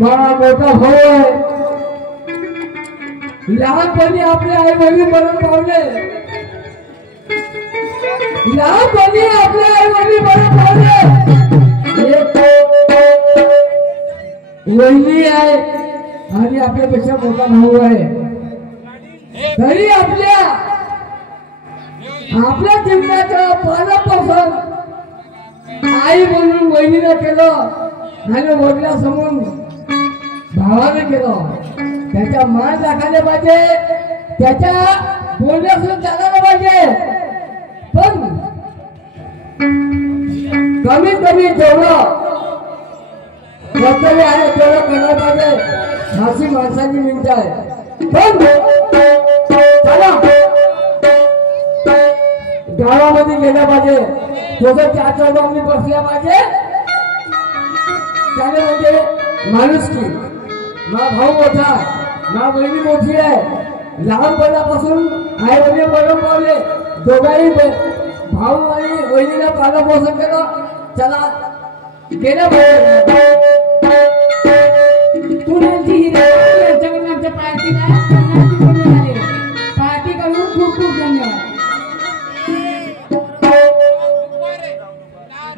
मला मोठा भाऊ आहे. लहानपणी आपले आई वडील मरण पावले. लहानपणी आपले आई वडील मरण पावले. वहिनी आहे आणि आपल्यापेक्षा मोठा भाऊ आहे. तरी आपल्या जीवनाच्या पानापासून आई म्हणून वहिनीला केलं आणि वडिलांसमोर भावाने केलं. त्याच्या मान राखायला पाहिजे, त्याच्या बोलण्यासून चालायला पाहिजे. पण कमीत कमी जेवढं कर्तव्य आहे तेवढं करायला पाहिजे. अशी माणसाची विनंती आहे. पण चला गावामध्ये गेल्या पाहिजे. थोडं चार चौघांनी बसल्या पाहिजे. त्याने म्हणजे माणुसकी. माझा भाऊ मोठा, माझा बहिणी मोठी आहे. लहानपणापासून आई वडील मरण पावले. दोघाही भाऊ आणि बहिणीला पालन पोषण केलं. चला गेल्या पार्टी करून खूप खूप धन्यवाद.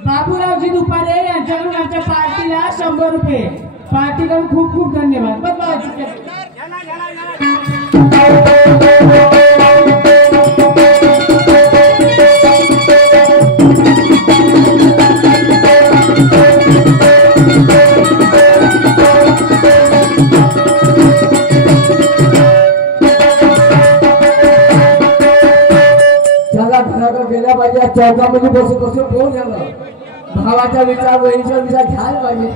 बाबूरावजी दुपारे यांच्याकडून आमच्या पार्टीला 100 रुपये. पार्टी करून खूप खूप धन्यवाद. गेल्या पाहिजे. चौकामध्ये बसून बसून फोन झालं. भावाचा विचार बहिणीचा विचार घ्यायला पाहिजे.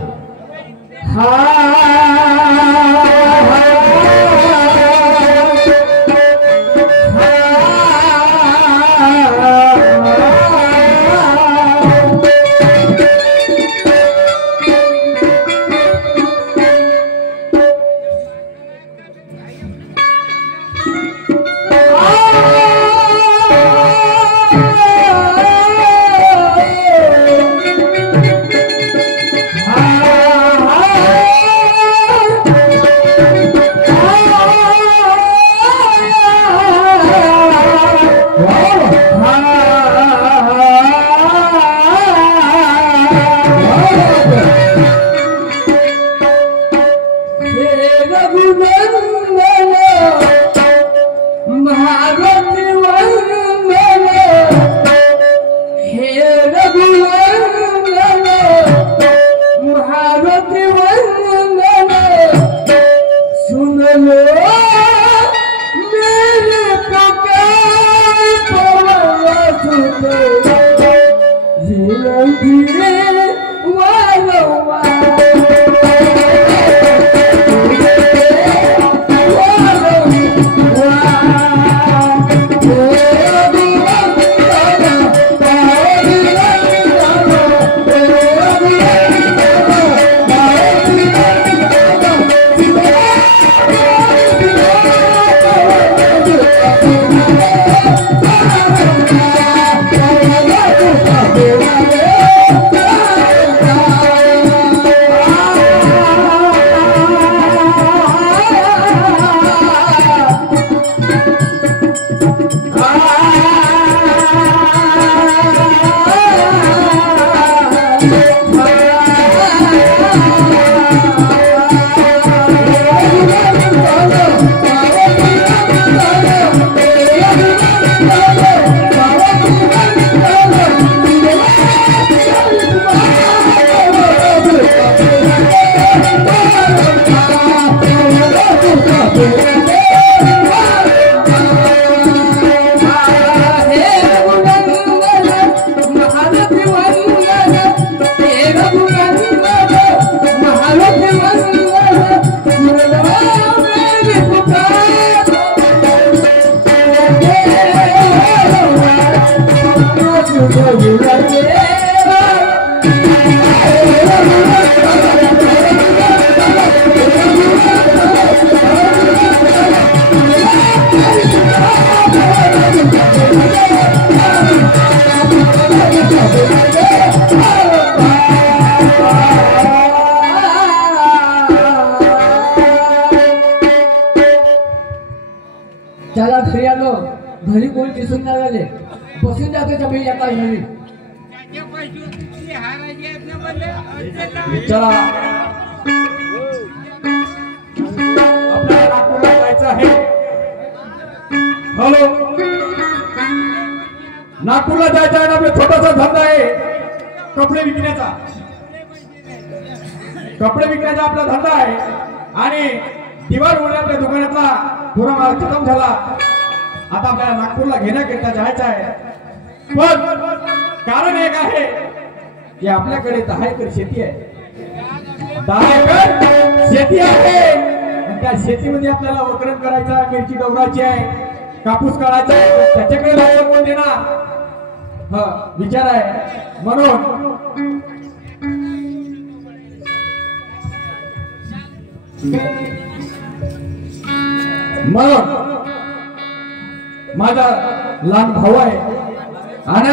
घरी कोणी दिसून नाही आले बसून जाते मी एका घरी चला आपल्याला नागपूरला जायचं आहे. हॅलो नागपूरला जायचं आहे ना. आपला छोटासा धंदा आहे कपडे विकण्याचा. कपडे विकण्याचा आपला धंदा आहे आणि दिवाळीमुळे आपल्या दुकानातला पुरा माल खतम झाला. आता आपल्याला नागपूरला घेण्याकरिता जायचं आहे. पण कारण एक आहे की आपल्याकडे 10 एकर शेती आहे. 10 एकर शेती आहे. त्या शेतीमध्ये आपल्याला वकरण करायचं आहे, मिरची डवराची आहे, कापूस काढायचा आहे. त्याच्याकडे लक्ष कोण देणार हा विचार आहे. म्हणून माझा लहान भाऊ आहे आणि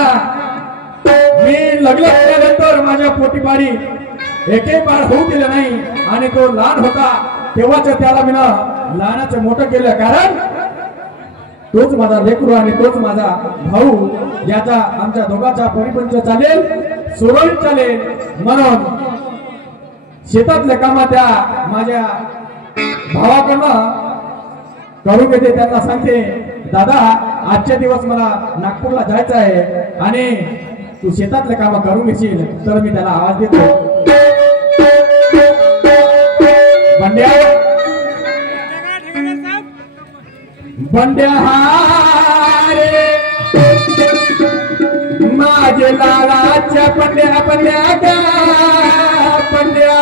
मी लग्न केल्यानंतर माझ्या पोटीपारी एकही बाळ होऊ दिलं नाही आणि तो लहान होता तेव्हाच त्याला मी लहानाचं मोठं केलं. कारण तोच माझा लेकरू आणि तोच माझा भाऊ. याचा आमच्या दोघांचा परिपंच चालेल, सुरळीत चालेल. म्हणून शेतातले काम त्या माझ्या भावाकडनं करून घेते. त्यांना सांगते दादा आजच्या दिवस मला नागपूरला जायचं आहे आणि तू शेतातले काम करून घेशील. तर मी त्याला आवाज देतो बंड्या बंड्या हारे माझे लालाच्या पंड्या पंड्या का पंड्या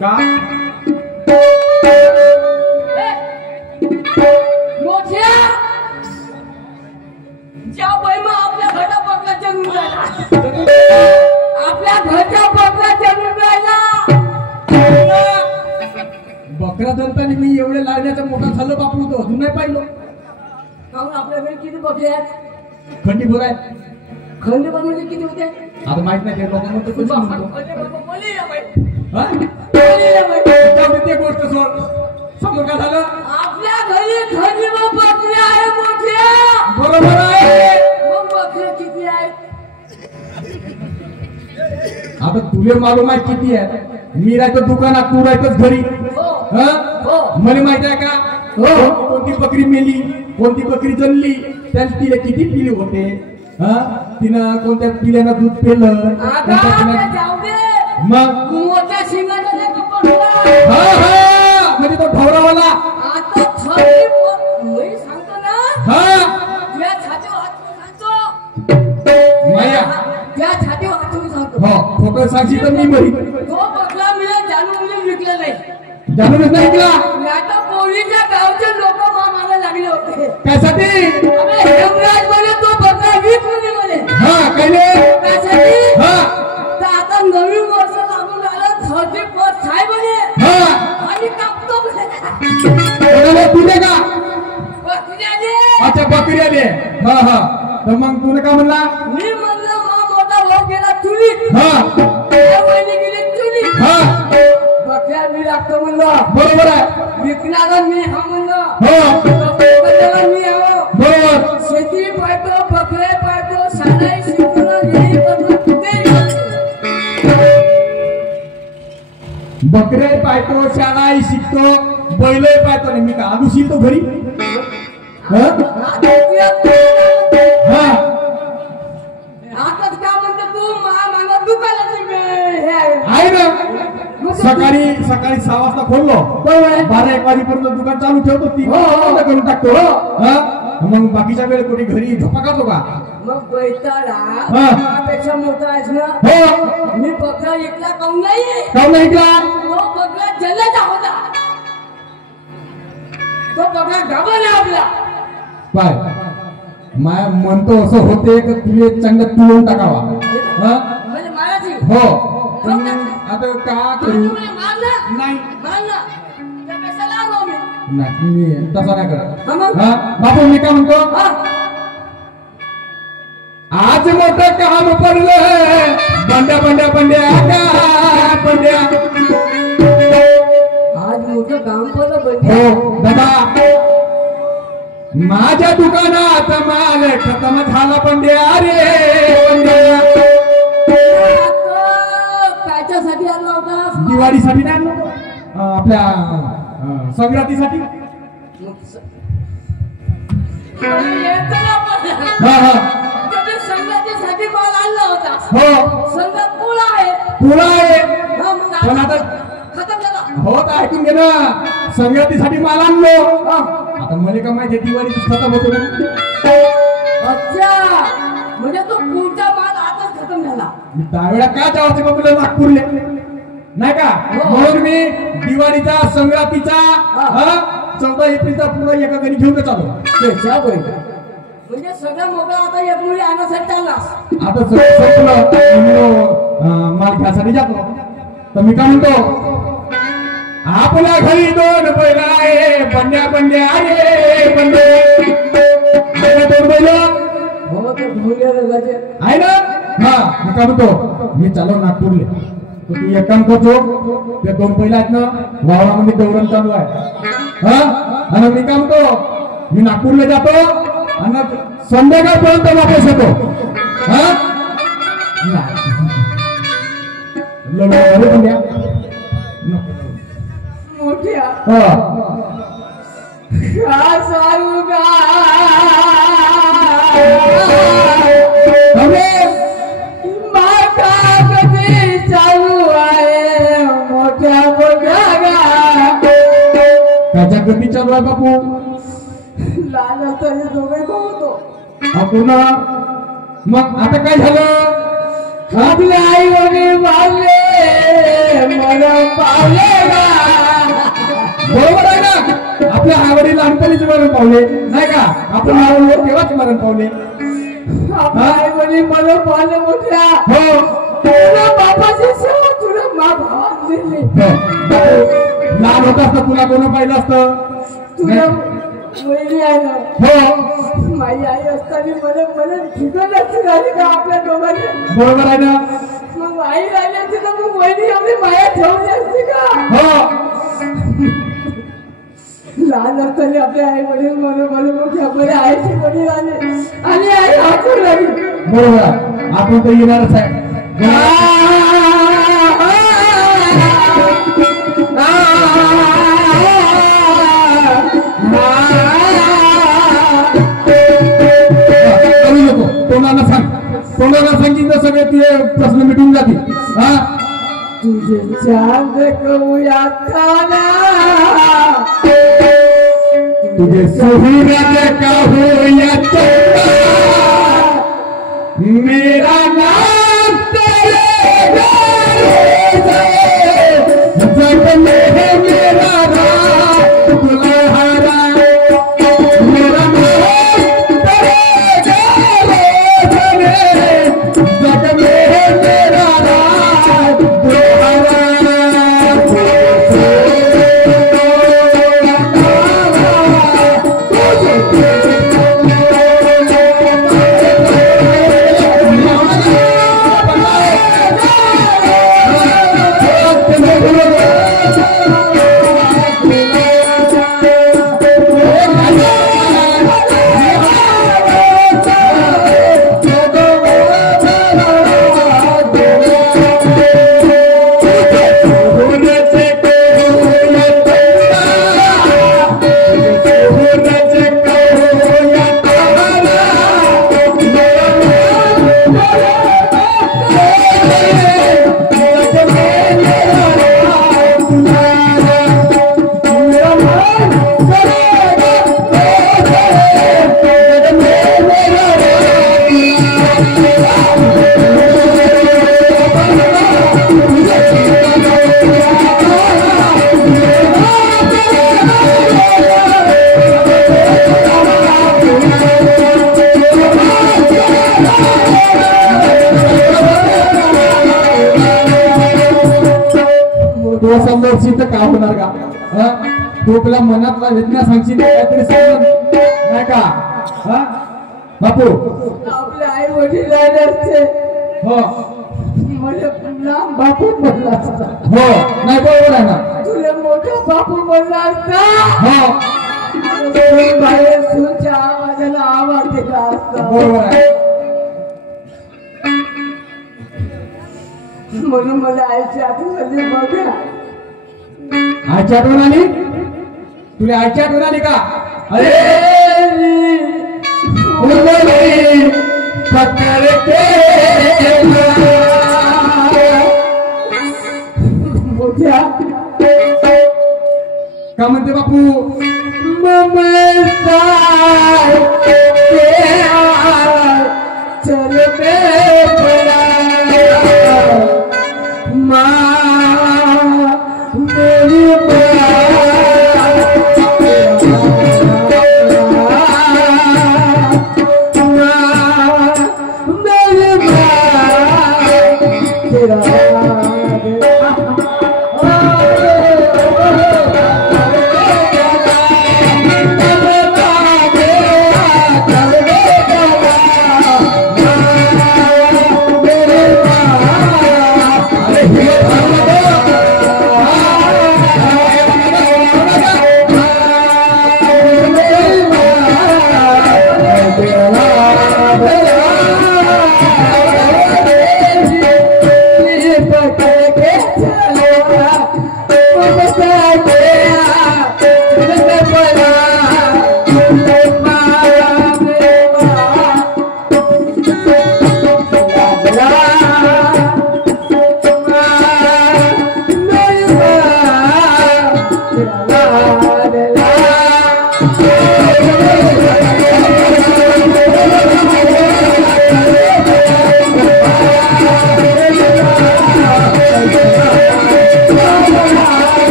का मोठ्या ज्या बैमा आपल्या घरा बकरा जन्म झाला. आपल्या घरच्या बकरा जन्म झाला. बकरा धरताना मी एवढे लावण्याचा मोठा झालो बापू तो अजून नाही पाहिलं. काहून आपल्या घरी किती बकरे आहेत? खंडीभर आहेत. खंडे बनवले किती होते? आता माहित नाही लोक म्हणतो कुठे म्हणतो बोली या बाई. हा बोली या बाई. ते गोष्ट सोड. समोर काय झालं? आपल्या घरी खंडी बकरे आहे मोठ्या. बरोबर आहे. मग बकरे किती आहेत? आता तुले मालूम आहे किती आहे. मी राहतो दुकानात तू राहतोस घरी. हो हा हो. मला माहित आहे का कोणती बकरी मेली कोणती बकरी जणली त्याला तिला किती पिले होते. हा तिनं कोणत्या पिल्यानं दूध पेलं जाऊ दे. मग मोठ्या शिंगाचा कपडा हा हा म्हणजे तो ढवरावाला आता थंडी मी सांगतो ना. हा त्या छातीवर हात सांगतो. माया त्या छातीवर हात सांगतो. हो फोटो सांगशी तर मी मरी. तो बकरा मी जाणून विकला नाही. जाणूनच नाही ऐकला. आता पोलीच्या गावचे लोक मागायला लागले होते. त्यासाठी हेमराज म्हणे तो बकरा विक म्हणे म्हणे. हा कायले त्यासाठी हा तर आता नवीन वर्ष लागून आलं 31 काय म्हणे. हा आणि कापतो म्हणे. कोणाला तुझे का बकरी आली. अच्छा बकरी आली. हा हा तर मग तुला का म्हणला? मी म्हणलं मा मोठा भाऊ गेला चुलीत. हा वहिनी गेली चुलीत. हा बकऱ्या मी लागतो म्हणलं. बरोबर आहे. विकणारा मी हा म्हणलं. हो बकऱ्याला मी आहो. बरोबर. शेती पाहतो बकरे पाहतो शाळाही शिकवणं नाही करतो कुठेही बकरे पाहतो शाळाही शिकतो बैलही पाहतो. नाही मी का आलूशील तो घरी. हा हा आताच का म्हणतो तू मला दुकानाची हे आहे ना. सकाळी 6 वाजता खोललो 12-1 वाजेपर्यंत दुकान चालू ठेवतो. 3 वाजता करून टाकतो. हा मग बाकीच्या वेळ कोणी घरी झोपा काढतो का? मग बैताला पेक्षा मोठा आहेस ना. हो मी बकरा ऐकला काऊन नाही. काऊन नाही ऐकला? तो बकरा जल्लाचा होता. तो बकरा गाभा नाही आपला. पाय माया म्हणतो असं होते की तुले चांगलं तुळून टाकावा. हा म्हणजे माराची. हो आता का करू? नाही नाही मी तसा नाही करत. हा बापू मी काय म्हणतो आज आज मोठं काम पडलं बंड्या बंड्या बंड्या बंड्या आज मोठं काम पडलं बंड्या. हो दादा माझ्या दुकानात माल खतम झाला बंड्या रे बंड्या. कायच्यासाठी आणला होता? दिवाळीसाठी नाही आणलं होतं. आपल्या संक्रांतीसाठी. हा हा संगतीसाठी माल आणला होता. हो संगत पुळा आहे. तुला आहे हा, मग पण आता खतम झाला. हो तर ऐकून घे ना संक्रांतीसाठी माल आणलो. आता मला का माहिती दिवाळीच खतम होतो म्हणून. अच्छा म्हणजे तो पुढचा माल आताच खतम झाला. मी त्यावेळेला का जायचं का तुला नागपूरले नाही का म्हणून मी दिवाळीचा संक्रांतीचा 14 एप्रिलचा पुरा एका घरी घेऊन चालू. म्हणजे सगळं मोकळा आता एक मुली आणण्यासाठी चाललास. आता माल घ्यासाठी जातो. तर मी काय म्हणतो आपल्या घरी 2 बैल आहे बंड्या बंड्या आहे बंड्या 2 बैल हो तर ढोल्या रंगाचे आहे ना. हा मी काय म्हणतो मी चालू नागपूरले. तर तू एक काम करतो ते 2 बैल आहेत ना वावरामध्ये दौरण चालू आहे. हा आणि मी काय म्हणतो मी नागपूरला जातो आणि संध्याकाळपर्यंत वापस येतो. हा मोठ्या हा काय सांगू का माता कधी चालू आहे मोठ्या बघा त्याच्या गती चालू आहे बापू. लहान असताना दोघे होतो. पूर्ण मग आता काय झालं आपल्या आई वडील मारले मला पावले बरोबर आहे ना. आपल्या आवडी लहानपणीच मरण पावले नाही का. आपण आवडीवर तेव्हाच मरण पावले. आपल्या आई वडील मला पावले मोठ्या. हो तुला बापाची सेवा तुला मा भावात दिली. लहान होत असतं तुला कोण पाहिलं असतं. तुला वहिनी आहे ना. हो माझी आई असताना मला मला ठिकाण असते झाली का आपल्या दोघांनी. बरोबर आहे ना. मग आई राहिली असते तर मग वहिनी एवढी माया ठेवली असते का. हो लहान असताना आपल्या आई वडील मला मोठी आपल्या आईची वडील आले आणि आई हातून लागली. बरोबर आहे. आपण तर येणारच आहे. तोंडाला सांगितलं सगळे तुझे प्रश्न मिटून जातील. हा तुझे चांद कवयात तुझे सूरज का होया चंदा मेरा नाम तेरे जग में है मेरा राज दुल्हारा मेरा नाम तेरे जग में है मेरा राज दुल्हारा. तो समोरची तर का होणार का. तो आपल्या मनातला वेदना सांगशील काहीतरी समजून नाही का. बापू आपले आई वडील राहिले असते हो मला लांब बापू म्हणला असता हो नाही बरोबर आहे ना तुला मोठा बापू म्हणला असता हो बाहेर सूनच्या आवाजाला आवाज दिला असता बरोबर आहे म्हणून मला आईची आठवण आली बघा आईची आठवण आली तुला आईची आठवण आली का अरे उंगली पकड़ के मोठ्या का म्हणते बापू ममता चल बे बड़ा माँ मेरी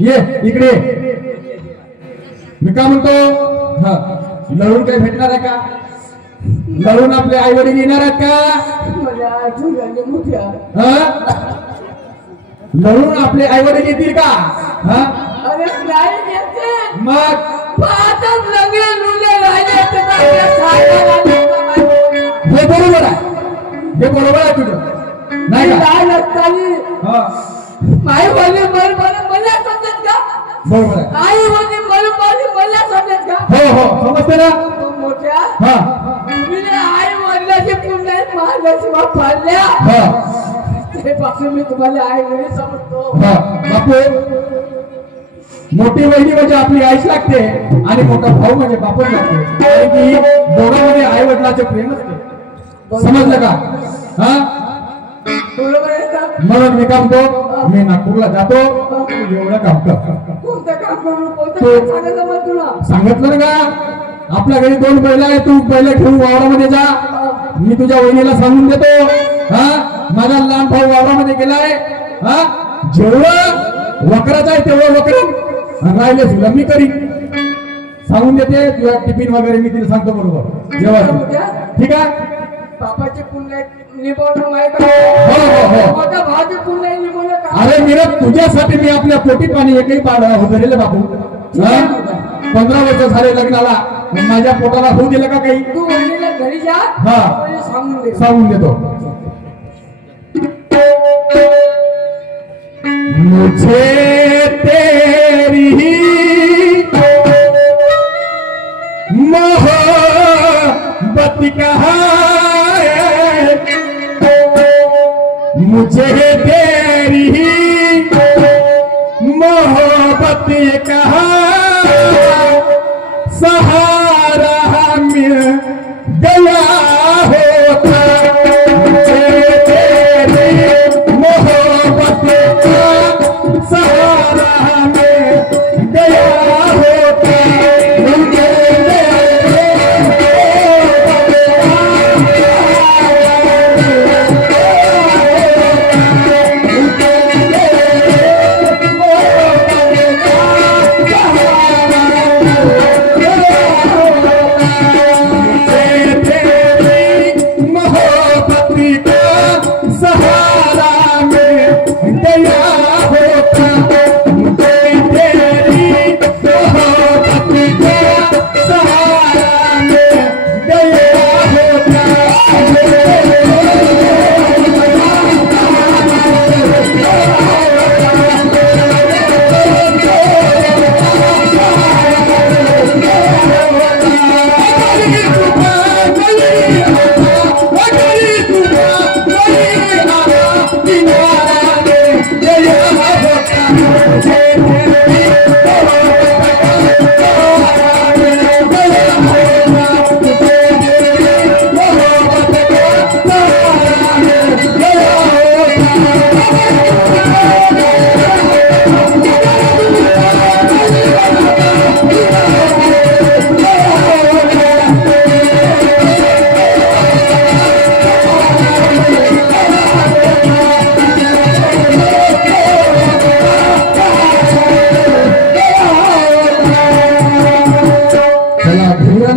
ये इकडे मी काय म्हणतो हा लढून काही भेटणार आहे का लढून आपले आई वडील येणार आहेत का मला आठवण आली मोठ्या हा लढून आपले आई वडील येतील का हा अरे नाही येते मग पाहतच लगे लुले राहिले तर आपल्या सायला हे बरोबर आहे तुझं नाही का काय असतानी हा आई वडील मला समजत का बरोबर आहे आई वडील मला समजत का हो हो समजते ना मोठ्या हा मी आई वडिलाची पुण्य महालक्ष्मी पाळल्या हा ते पासून मी तुम्हाला आई वडील समजतो हा बापू मोठी बहिणी म्हणजे आपली आईच लागते आणि मोठा भाऊ म्हणजे बापच लागते कारण की दोघांमध्ये आई वडिलाचे प्रेम असते समजलं का हा बरोबर आहे का म्हणून मी काम करतो मी नागपूरला जातो एवढं काम कर कोणतं काम करू कोणतं सांगायचं मग तुला सांगितलं ना का आपल्या घरी 2 बैल आहे तू पहिले ठेवून वावरामध्ये जा मी तुझ्या वहिनीला सांगून देतो हा माझा लहान भाऊ वावरामध्ये गेलाय हा जेवढं वकराचं आहे तेवढं वकर राहिले तुला मी करी सांगून देते तुझ्या टिफिन वगैरे मी तिला सांगतो बरोबर जेव्हा ठीक आहे बापाचे पुण्य निभवणं माहित हो हो हो मोठ्या भावाचे पुण्य निभवणं का अरे मीरब तुझ्यासाठी मी आपल्या पोटी पाणी एकही होऊ दिले बापू 15 वर्ष झाले लग्नाला माझ्या पोटाला होऊ दिलं का काही तू वहिनीला घरी जा हा सांगून दे सांगून देतो मुझे तेरी मोहब्बत कहा मुझे तेरी मोहब्बत कहा सहारा मिल गया होता मुझे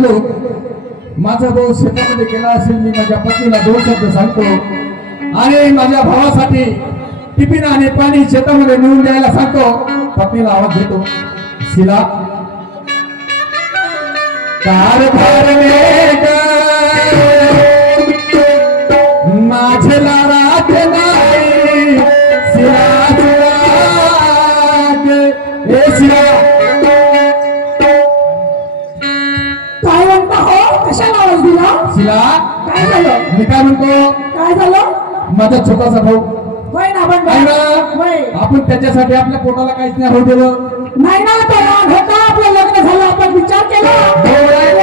गेलो, माझा भाऊ शेतामध्ये गेला असेल, मी माझ्या पत्नीला 2 शब्द सांगतो आणि माझ्या भावासाठी टिफिन आणि पाणी शेतामध्ये नेऊन द्यायला सांगतो. पत्नीला आवाज देतो, शिला कारभार माझला रात नाही, शिला शिला काय म्हणता हो? कशाला आवाज दिला? शिला काय झालं? मी काय म्हणतो, काय झालं? माझा छोटासा भाऊ होय ना आपण आहे ना, होय. आपण त्याच्यासाठी आपल्या पोटाला काहीच नाही होऊ दिलं. नाही ना, तो राग होता. आपलं लग्न झालं, आपण विचार केला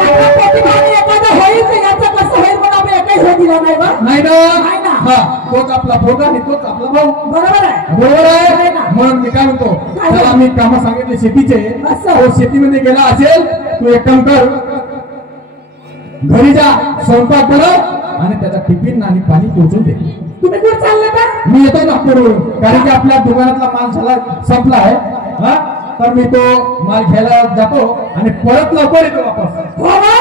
आपल्या पोटीपाणी एखादं होईल तर याचं कसं होईल, पण आपण एकही होऊ दिला नाही बा. नाही नाही ना. ना, हा तोच आपला पोट आणि तोच आपला भाऊ. बरोबर आहे. बरोबर आहे आहे. ना. म्हणून मी काय म्हणतो, काय त्याला म्हणतो? मी कामं सांगितले शेतीचे. असं. तो शेतीमध्ये गेला असेल, तू एक काम कर, घरी जा, स्वयंपाक कर आणि त्याचा टिफिन आणि पाणी पोहोचून दे. तुम्ही कुठे चालले का? मी येतो नागपूरवरून, कारण की आपल्या दुकानातला माल झाला संपला आहे. हा, तर मी तो माल घ्यायला जातो आणि परत लवकर येतो वापस. हो ना?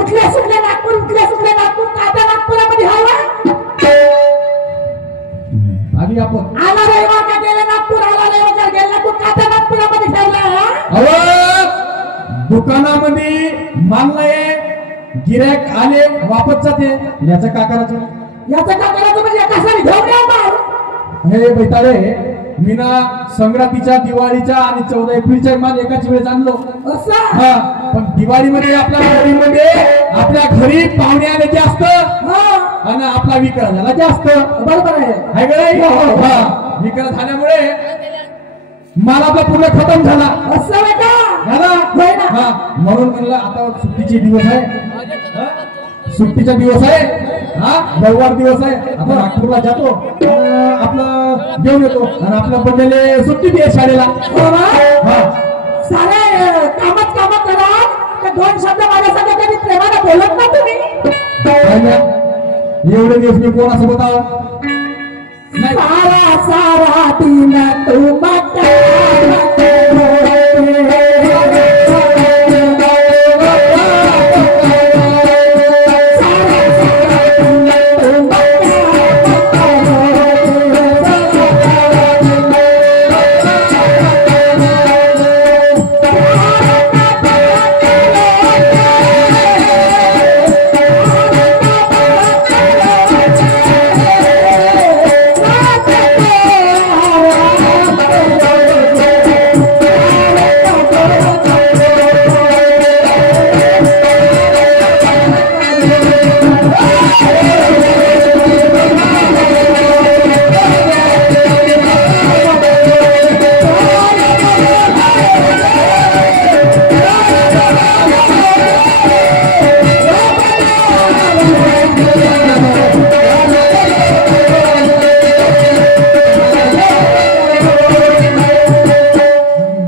उठले सुटले नागपूर, उठले सुटले नागपूर. तात्या नागपुरामध्ये हवा आधी आपण आला रविवार का गेले नागपूर, आला रविवार गेले नागपूर. तात्या नागपुरामध्ये ठेवला. अहो, दुकानामध्ये माल नाही, गिऱ्हाईक आले वापस जाते, याचं का करायचं? याचं का करायचं म्हणजे कशाने घेऊन येणार? हे बैताळे, मी ना संक्रांतीच्या, दिवाळीच्या आणि 14 एप्रिलच्या माल एकाच वेळेस आणलो. असं हा, पण दिवाळीमध्ये आपल्या घरीमध्ये आपल्या घरी पाहुणे आले जास्त आणि आपला विक्रा झाला जास्त. बरोबर आहे. आहे का नाही? हा, विक्रा झाल्यामुळे माल आपला पूर्ण खतम झाला. असं आहे का? झाला. होय ना. हा, म्हणून म्हणलं आता सुट्टीचे दिवस आहे, सुट्टीचा दिवस आहे, हा रविवार दिवस आहे, आता नागपूरला जातो, आपलं घेऊन येतो आणि आपल्या बंडेले सुट्टी दे शाळेला. हो ना? हा, सारे कामच काम करा. ते 2 शब्द माझ्यासाठी कधी प्रेमाने बोलत ना तुम्ही. काय नाही, एवढे दिवस मी कोणासोबत आहो नाही. सारा सारा दिन तू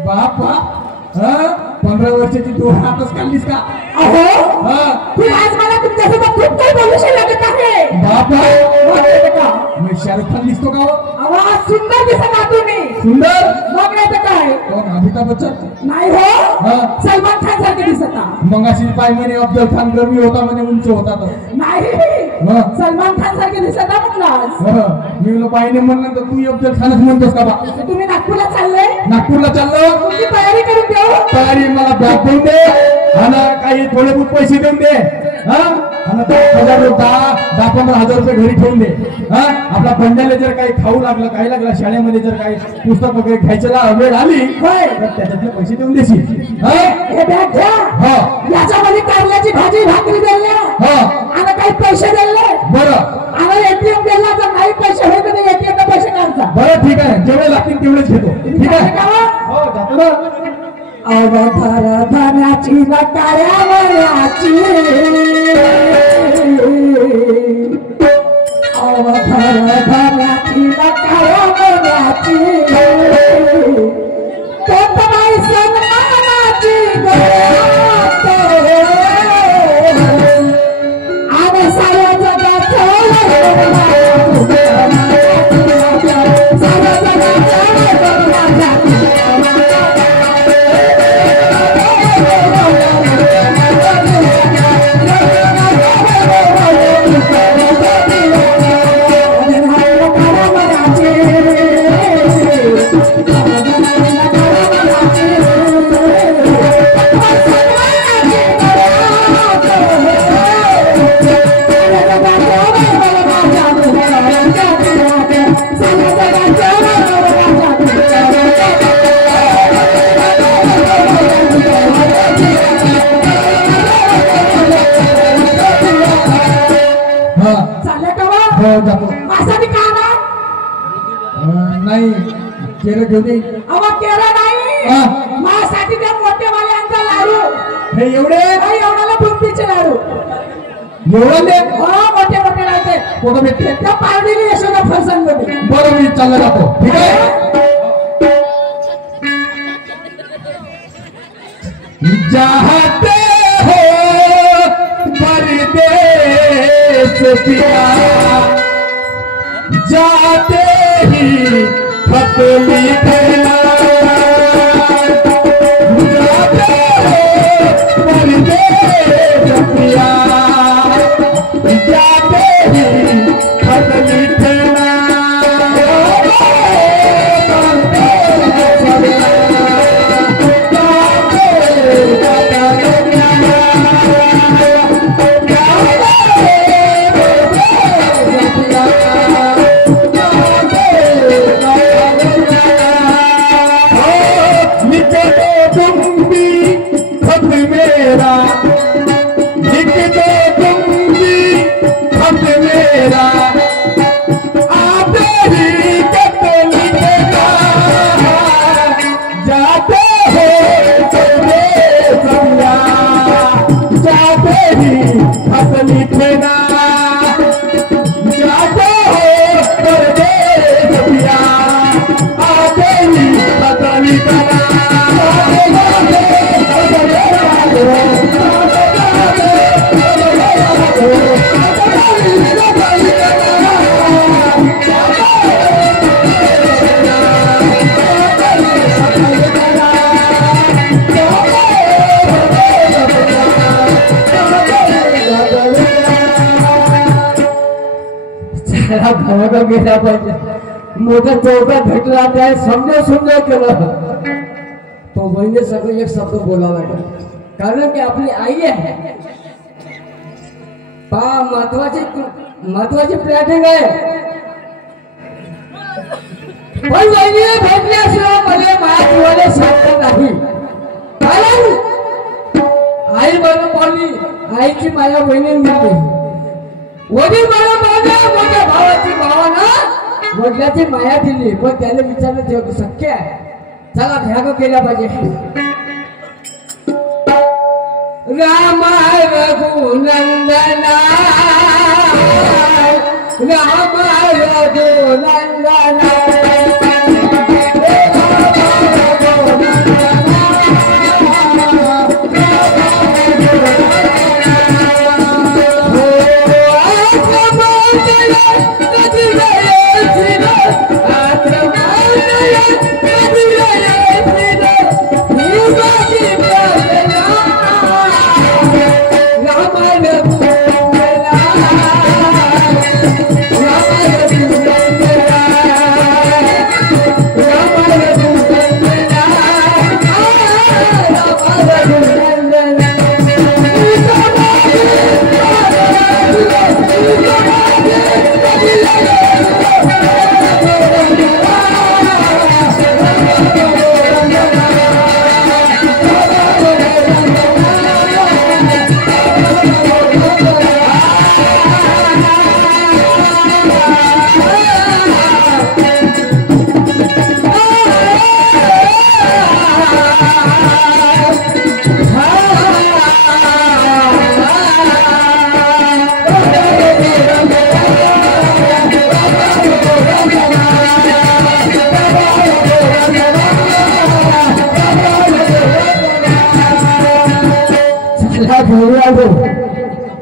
बापा, 15 वर्षाची तू हातच काढलीस का? अहो, हा, तुम्ही आज मला तुमच्यासोबत खूप काही बोलू लागत आहे. बापा, माहिती का? मी शाहरुख खान दिसतो का? आवाज सुंदर दिसत आहात तुम्ही. सुंदर. मग नाही तर काय? कोण, अमिताभ बच्चन? नाही हो, हा. सलमान खान सारखे दिसत आहात. मग अशी पाय म्हणे अफजल खान गरमी होता म्हणे, उंच होता तर. नाही, हा. सलमान खान सारखे दिसत आहात म्हटलं आज. मी म्हणलं पाहिजे म्हणलं तर तू अफजल खानच म्हणतोस का बा? तुम्ही नागपूरला चालले, नागपूरला चाललो, तुमची तयारी करून देऊ. तयारी मला बॅग देऊन दे आणि काही थोडे बहुत पैसे देऊन दे. हा, आणि 10-15 हजार रुपये घरी ठेवून दे. हा, आपल्या बंड्याला जर काही खाऊ लागलं, काही लागलं, शाळेमध्ये जर काही पुस्तक वगैरे घ्यायला वेळ आली तर त्याच्यातले पैसे देऊन देशील. हा, हे बॅग घ्या. हा, याच्यामध्ये कारल्याची भाजी भाकरी दिल्या हा, आणि काही पैसे दिले बरं आणि एटीएम दिला तर नाही पैसे होते तर एटीएम पैसे काढता. बरं, ठीक आहे, जेवढे लागतील तेवढेच घेतो. ठीक आहे, हो जातो ना. अवघर धनाची नकाऱ्यावरची, अवघर धनाची नकाऱ्यावरची, कोणताही सन्मानाची गरज आणि साऱ्या जगाचं साऱ्या जगाचं केलं घेऊन येईल. अहो केलं नाही हा. माझ्यासाठी त्या मोठ्या वाल्यांचा लाडू हे एवढे एवढ्याला बुंदीचे लाडू एवढे हो मोठे मोठे लाडू कुठं भेटते त्या पारडीली यशोदा फरसन मध्ये बरं मी चालला जातो ठीक आहे. चाहते हो परदेस पिया जाते ही खत लिखना जाते हो परदेस पिया जाते ही खत लिखना गेला पाहिजे मोठ्या चौकात भेटला त्या समजा समजा केलं तो बहिणी सगळं एक शब्द बोलावा लागला कारण की आपली आई आहे पा महत्वाची प्लॅनिंग आहे पण बहिणी भेटल्याशिवाय मला माझ्या जीवाला शांत नाही कारण आई बरोबर बोलली आईची माझ्या बहिणी मिळते वडील मला माझ्या मोठ्या भावाची भावानं वडिलाची माया दिली पण त्याला विचारलं जग शक्य आहे चला भ्याग केल्या पाहिजे रामा रघुनंदना रामा रघुनंदना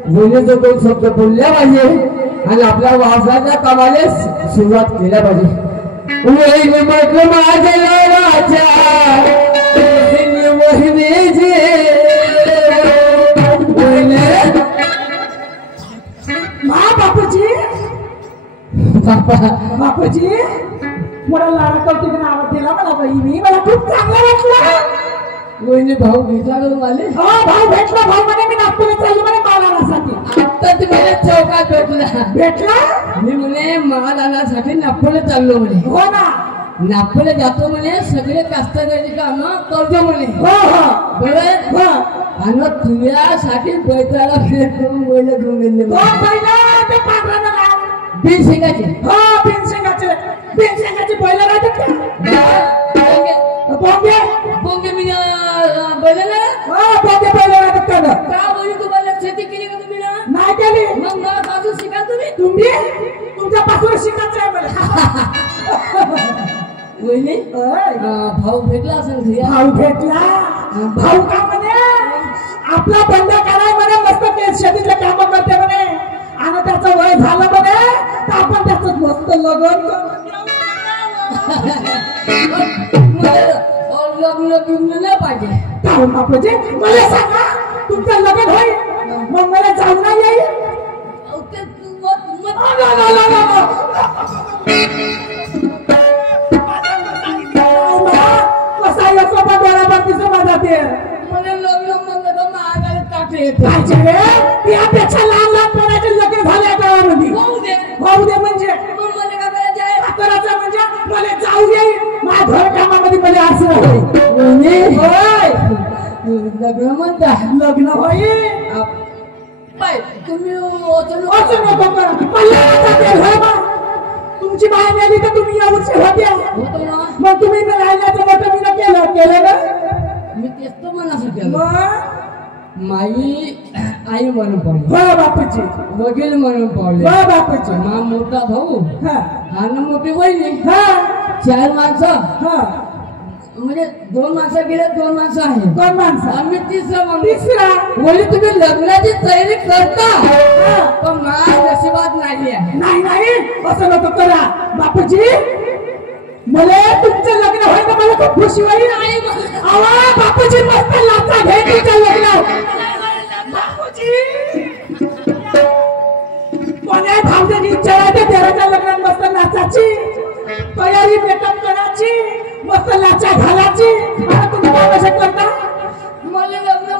बोलण्याचा दोन शब्द बोलल्या पाहिजे आणि आपल्या वासाच्या कामाला सुरुवात केल्या पाहिजे म्हटलं माझ्या बापूजी बापूजी मला लाडा कौतिक आवाज दिला मला बहिणी मला खूप चांगला वाटलं वहिनी भाऊ भेटला का तुम्हाला हो भाऊ भेटला भाऊ म्हणे मी नागपूर चालली म्हणे मालासाठी आता तुम्हाला चौकात भेटला मी म्हणे महादानासाठी नागपूरला चाललो म्हणे हो ना नागपूरला जातो म्हणे सगळे कास्तकाराची काम करतो म्हणे हो हो बरोबर हो आणि तुझ्यासाठी बैताला भेट करून बैल घेऊन गेले ते पांढरा बिनशिंगाचे हो बिनशिंगाचे बैल राहतात का पोंगे पोंगे मी बैलाला पोंगे पहिला दुकान का बोली तुम्हाला शेती केली का तुम्ही ना नाही केली मग मला बाजू शिका तुम्ही तुम्ही तुमच्यापासून शिकायचं आहे मला वहिनी भाऊ भेटला असेल घरी भाऊ भेटला भाऊ का म्हणे आपला बंद कराय म्हणे मस्त ते शेतीतले काम करते म्हणे आणि त्याचं वय झालं म्हणे तर आपण त्याचं मस्त लग्न लग्न बिग्न नाही पाहिजे जाऊन बापूजी मला सांगा तुमचं लग्न होईल मग मला जाऊ नाही येईल कसा येतो पण बरोबर तिचं माझा ते मला लग्न म्हणलं तर महागाला टाकले येते कायचे रे त्यापेक्षा लहान लहान पोराचे लग्न झाले गावामध्ये भाऊ दे म्हणजे मग मला काय करायचं आहे करायचं म्हणजे मला जाऊ दे माझ्या घर कामामध्ये मला असं होईल होय लग्न म्हणता लग्न होईल बाय तुम्ही असं नको करा मला तुमची बाई मिळाली तर तुम्ही यावर्षी होत्या होतो ना मग तुम्ही राहिल्याचं मोठं मी केलं ना मी तेच तर मनासाठी मग माई आई म्हणून पावली हो बापूची वडील म्हणून पावले हो बापूची मा मोठा भाऊ हा आणि मोठी वहिनी हा 4 माणसं हा म्हणजे 2 माणसं गेले 2 माणसं आहे कोण माणसं आम्ही तिसरा तिसरा बोली तुम्ही लग्नाची तयारी करता पण माझ्या नशिबात नाही आहे नाही नाही असं नको करा बापूजी मला तुमचं लग्न होईल तर मला खूप खुशी होईल आवा बापूजी मस्त लाचा घे तुमचं लग्न बापूजी कोण्या भावजाची इच्छा आहे ते देवाच्या लग्नात मस्त नाचाची तयारी मेकअप करायची मस्त लाचा घालायची आणि तुम्ही काय कशा करता मला लग्न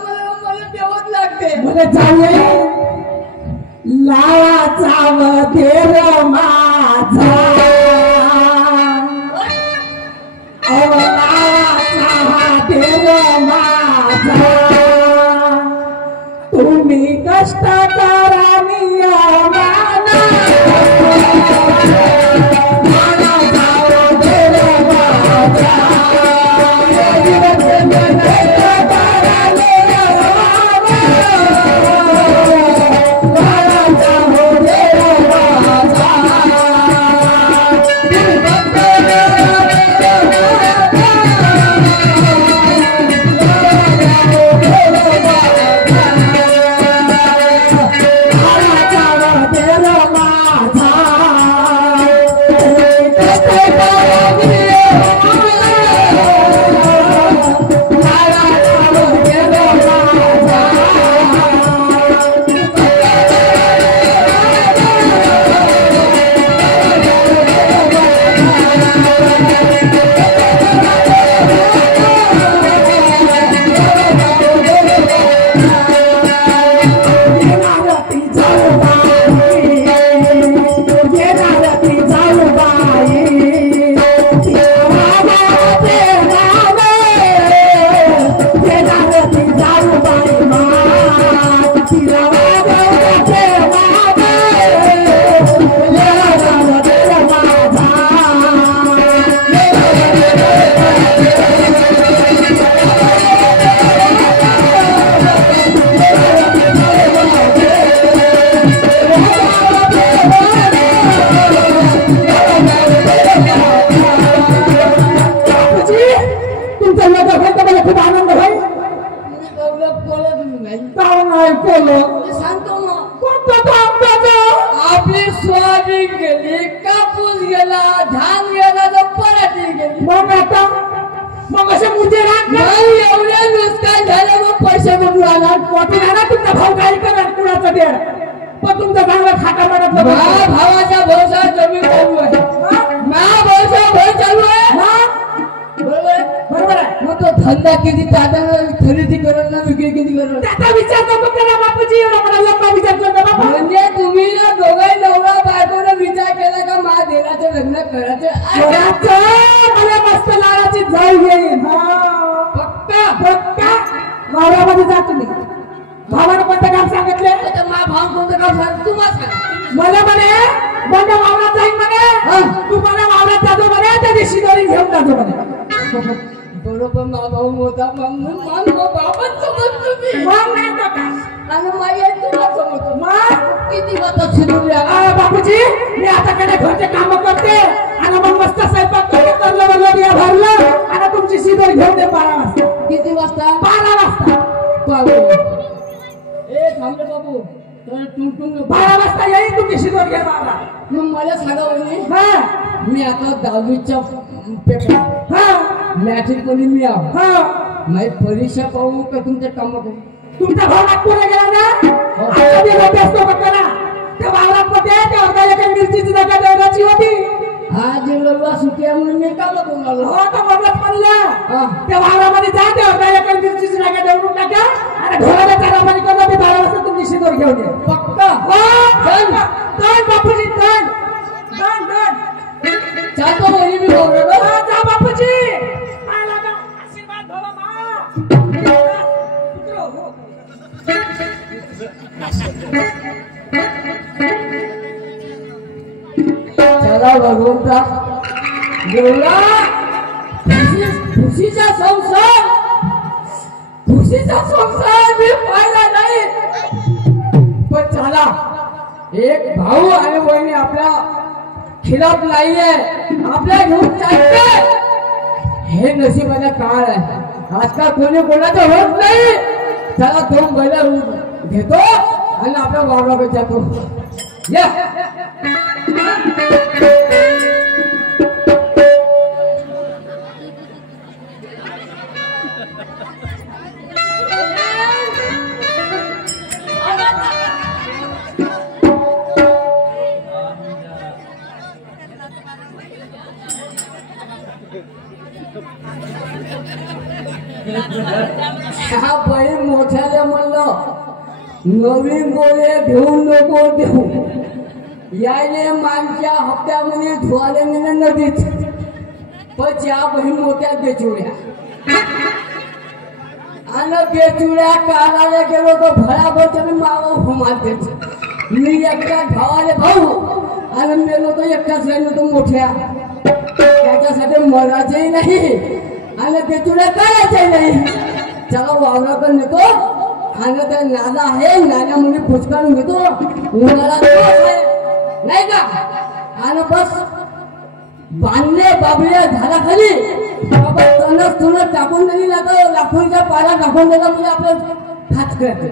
मला देवच लागते मला जाऊ लावाचा वधेर माझा तुम्ही कष्ट करा आपली सोयाबीन गेली कापूस गेला धान गेला तर पराठी गेली मग आता मग असे मुद्दे नाही एवढे नुकसान झालं मग पैसे बघू आला तुमचा भाऊ काही करणार कुणाचं देड पण तुमचा चांगला खाटा मारत भावाच्या भरोसा जमीन चालू आहे भरोसा भर चालू आहे बरोबर आहे मग तो धंदा किती दादा खरेदी करत ना विक्री किती करत त्याचा विचार नको करा बापूजी एवढा मला लंबा विचार करतो बाबा म्हणजे तुम्ही ना दोघाही नवरा बायकोने विचार केला का मा देराचं लग्न करायचं मला मस्त लाडाची जाऊ घेईन फक्त वावरामध्ये जा तुम्ही भावानं कोणतं काम सांगितले मा भाव कोणतं काम सांग तुम्हाला सांग मला म्हणे माझ्या वावरात जाईन म्हणे तू मला वावरात जातो म्हणे त्या दिवशी दोरी घेऊन जातो म्हणे बरोबर माझा भाऊ होता म्हणून माझा बाबाच समजतो मी. मग नाही तर का? आणि माझ्या तुला समजतो. मग किती वाजता शिरवल्या बापूजी मी आता कडे घरचे काम करते आणि मग मस्त स्वयंपाक करते, तरलं वरलं बिया भरलं आणि तुमची शिदोरी घेऊन दे 12 वाजता. किती वाजता? 12 वाजता. बाबू ए थांबले बाबू तर टुंटुंग 12 वाजता येईल तुमची शिदोरी घे बाबा. मग मला सांगा वहिनी हा मी आता 10वीच्या पेपर हा मॅट्रिक मध्ये मी आहो. हा माझी परीक्षा पाहू का तुमच्या काम करू? तुमचा भाऊ नागपूरला गेला ना, आता मी रोटी असतो बघा ना, त्या वावरात मध्ये त्या अर्धा एकर मिरचीची जागा देवराची होती. आज रविवार सुट्टी आहे म्हणून मी काम करून आलो. हो तर मगच म्हणलं त्या वावरामध्ये जा, त्या अर्धा एकर मिरचीची जागा देवरून टाका आणि ढोराला चारा पाणी करून मी 12 वाजता तुमची शिदोरी घेऊन ये. पक्का हो done done Bapuji done done done. चालतो वहिनी मी बोललो. जा बापूजी. काय लागा आशीर्वाद भवा मा. पुत्र हो. चला भगवंता देवला खुशीचा संसार मी पाहिला नाही. पण चला एक भाऊ आणि बहिणी आपल्या खिलाफ नाहीये, आपल्या घेऊन चालते. हे नशिबाचा काळ आहे. आजकाल कोणी कोणाचं होत नाही. चला 2 बैल घेतो आणि आपल्या वावराकडे जातो. या हा बैल मोठ्याला म्हणलं नवीन गोळे घेऊन नको देऊ. यायले मागच्या हप्त्यामध्ये धुवाले नेले नदीत. पण त्या बहीण मोठ्या बेचुड्या आणि बेचुड्या काढायला गेलो तर भराभर मी मावा हुमालते. मी एकट्या भावाले भाऊ आणि मेलो तो एकटाच राहिलो तो मोठ्या. त्याच्यासाठी मरायचंही नाही आणि बेचुड्या काढायचंही नाही. चला वावराकडे नेतो आणि त्या नाला आहे, नाल्यामध्ये फुचकाळून घेतो. उन्हाळा नाही का आणि बस बांधले बाबल्या झाला खाली तणस तुणस टाकून दिली ना तर लाखोच्या पाला टाकून दिला म्हणजे आपलं खाच करते.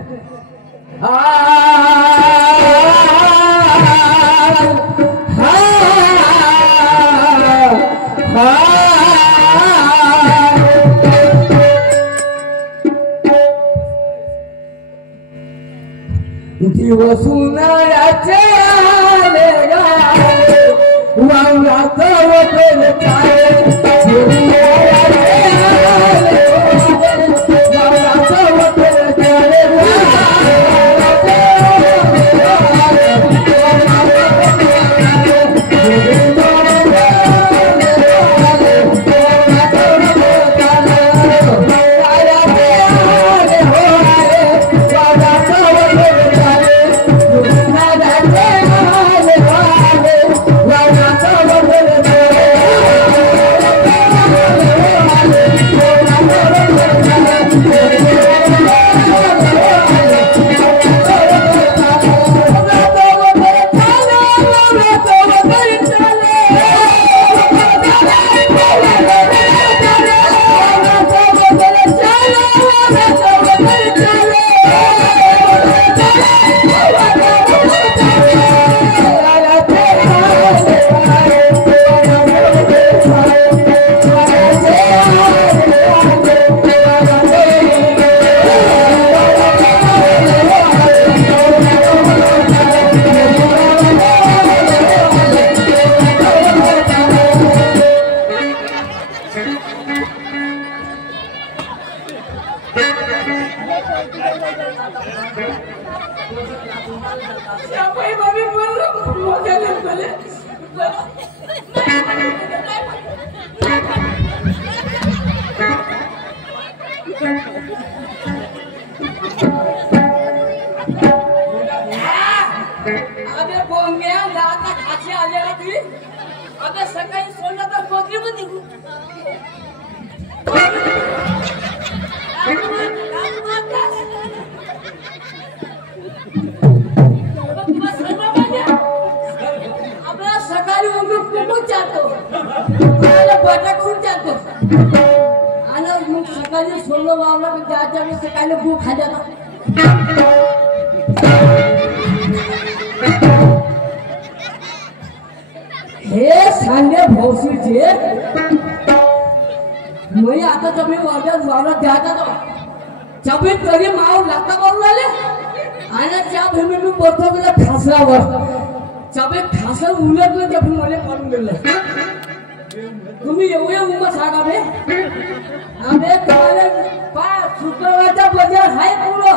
दिवसून याचे आले वावरात वगैरे सकाळी सोडलं तर नोकरी पण निघू. बटा करून जातो आणि मग सकाळी सोनं वावला जायच्या वेळेस सकाळी गु खाल्या हे सांगे भौशीचे मी आता तुम्ही वावरात द्यायचा चबीत तरी माव लागता करून आले आणि त्या भूमी मी बसतो तुला ठासरावर चबीत ठासर उलटलं त्या भूमीला पडून गेलं तुम्ही एवढे उभं सांगा बे आम्ही तुम्हाला पाच शुक्रवारचा बाजार आहे पूर्ण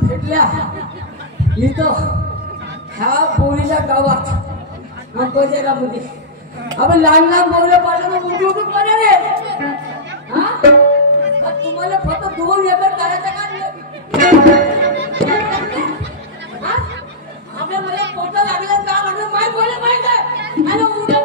भेटल्या इथं ह्या पोळीच्या गावात अंबाजोगाईमध्ये आपण लहान लहान बोलले पाहिजे उठून रे तुम्हाला फक्त 2 एकर करायचं का आपल्या मला पोटा लागला का म्हणून माहीत बोलले माहित आहे आणि उद्या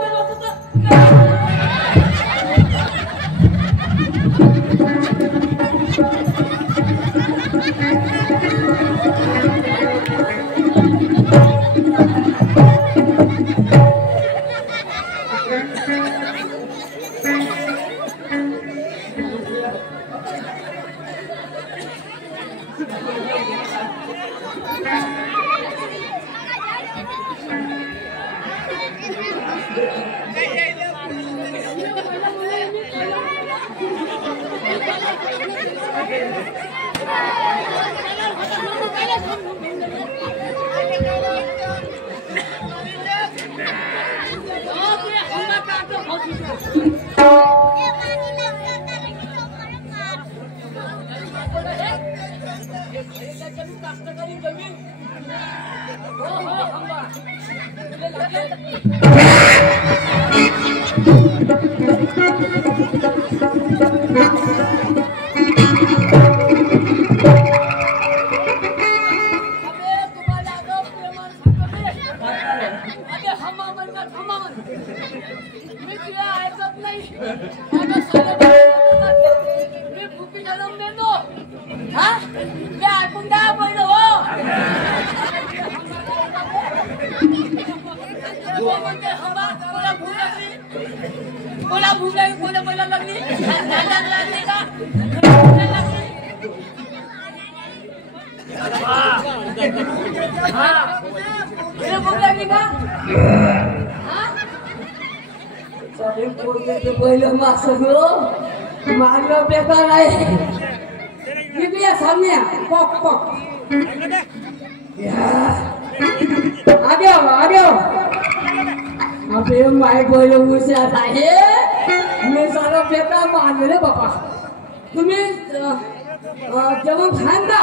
पहिलं मागं मागं बेकार आहे किती सामने पॉक पॉक आगे आगे अबे माय पहिलं हुशार आहे मी सारा बेकार मारले रे बापा तुम्ही जेवण खान का